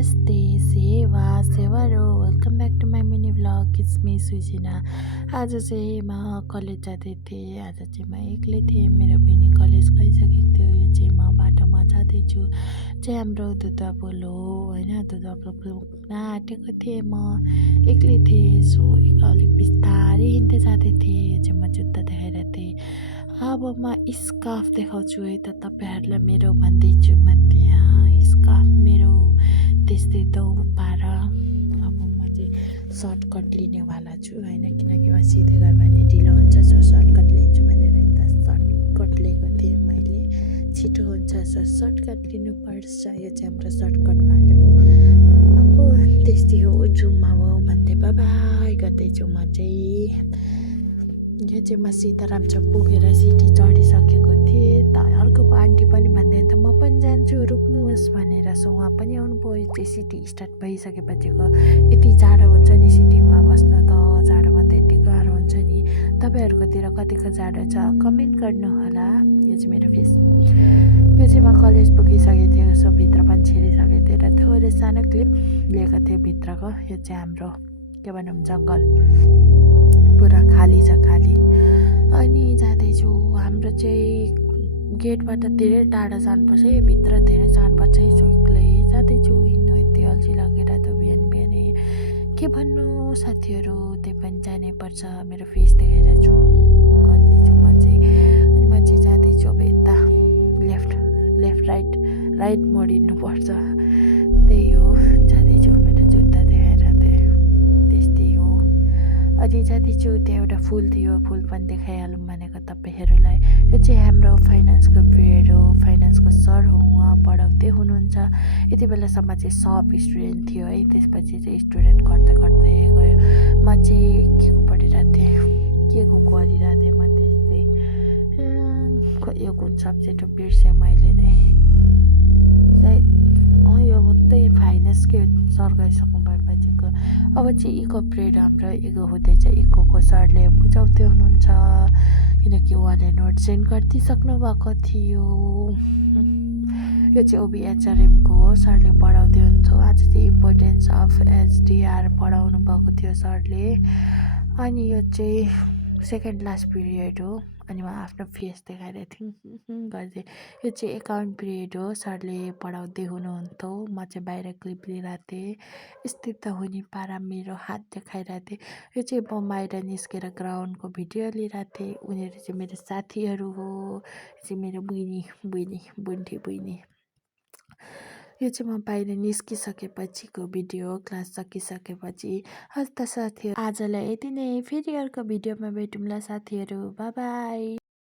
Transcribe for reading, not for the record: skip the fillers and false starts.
नमस्ते, सेवा, सेवारो welcome back to my mini vlog it's me Sujina. आज चाहिँ म कलेज जाँदै थिएँ। आज चाहिँ म एक्लै थिएँ, मेरो बहिनी कलेज गइसकेको थियो। यो चाहिँ म बाटोमा जाँदैछु। चाहिँ हाम्रो दुधवापुल हो होइन, दुधवापुल पुग्न आँटेको थिएँ। म एक्लै थिएँ, सो अलिक बिस्तारै हिँड्दै जाँदै थिएँ। यो चाहिँ म जुत्ता देखाइरहेको थिएँ। अब म स्कार्फ देखाउँछु है त तपाईँहरूलाई मेरो भन्दैछु म त्यहाँ स्कार्फ मेरो त्यस्तै दौ पार। अब म चाहिँ सर्टकट लिनेवाला छु होइन, किनकि म सिधै गयो भने ढिलो हुन्छ, सो सर्टकट लिन्छु भनेर यता सर्टकट लिएको थिएँ मैले। छिटो हुन्छ सो सर्टकट लिनुपर्छ। यो चाहिँ हाम्रो सर्टकट बाटो हो। अब त्यस्तै हो, जुममा हो भन्दै बाई गर्दैछु म चाहिँ। यो चाहिँ म सीताराम चोक पुगेर सिटी चढिसकेको थिएँ। त अर्को आन्टी पनि भन्दै त म पनि जान्छु रुक्नुहोस् भनेर, सो उहाँ पनि आउनुभयो। चाहिँ सिटी स्टार्ट भइसकेपछिको यति जाडो हुन्छ नि सिटीमा बस्न, त जाडोमा त यति गाह्रो हुन्छ नि। तपाईँहरूकोतिर कतिको जाडो छ कमेन्ट गर्नु होला। यो चाहिँ मेरो फेस। यो चाहिँ म कलेज पुगिसकेको थिएँ, सो भित्र पनि छिरिसकेको थिएँ र थोरै सानो क्लिप लिएको थिएँ भित्रको। यो चाहिँ हाम्रो के भनौँ जङ्गल पुरा खाली छ, खाली। अनि जाँदैछु, हाम्रो चाहिँ गेटबाट धेरै टाढा जानुपर्छ है, भित्र धेरै जानुपर्छ है। सो एक्लै जाँदैछु, हिँड्नु यति अल्छी लागेर त बिहान बिहानै के भन्नु साथीहरू, त्यही पनि जानै पर्छ। मेरो फेस देखेर छु गर्दैछु म चाहिँ। अनि म चाहिँ जाँदैछु अब यता लेफ्ट राइट मोडिनुपर्छ, त्यही हो। जाँदैछु, मेरो जुत्ता देखाएर त्यस्तै हो। अनि जाँदैछु, त्यहाँ एउटा फुल थियो, फुल पनि देखाइहालौँ भनेको तपाईँहरूलाई। यो चाहिँ हाम्रो फाइनेन्सको पिरियड हो, फाइनेन्सको सर हो, उहाँ पढाउँदै हुनुहुन्छ। यति बेलासम्म चाहिँ सब स्टुडेन्ट थियो है, त्यसपछि चाहिँ स्टुडेन्ट घट्दै गयो। म चाहिँ के को गरिरहेको थिएँ म त्यस्तै यो कुन सब्जेक्ट हो बिर्सेँ मैले नै, सायद यो त्यही फाइनेन्सकै सर गइसक्नु भएपछिको। अब चाहिँ इको पिरियड हाम्रो इको हुँदैछ। इकोको सरले बुझाउँदै हुनुहुन्छ, किनकि उहाँले नोट सेन्ड गरिदिइसक्नु भएको थियो। यो चाहिँ ओबिएचआरएमको हो, सरले पढाउँदै हुन्थ्यो। आज चाहिँ इम्पोर्टेन्स अफ एचडिआर पढाउनु भएको थियो सरले। अनि यो चाहिँ सेकेन्ड लास्ट पिरियड हो। अनि म आफ्नो फेस देखाइरहेको थिएँ गर्दै। यो चाहिँ एकाउन्ट पिरियड हो, सरले पढाउँदै हुनुहुन्थ्यो। म चाहिँ बाहिर क्लिप लिइरहेको थिएँ। स्थित हुने पारा मेरो हात देखाइरहेको थिएँ। यो चाहिँ म बाहिर निस्केर ग्राउन्डको भिडियो लिइरहेको थिएँ। उनीहरू चाहिँ मेरो साथीहरू हो। यो चाहिँ मेरो बुन्टी बहिनी। यो चाहिँ म बाहिर निस्किसकेपछिको भिडियो, क्लास सकिसकेपछि। हस् त साथीहरू, आजलाई यति नै, फेरि अर्को भिडियोमा भेटौँला साथीहरू, बाई बाई।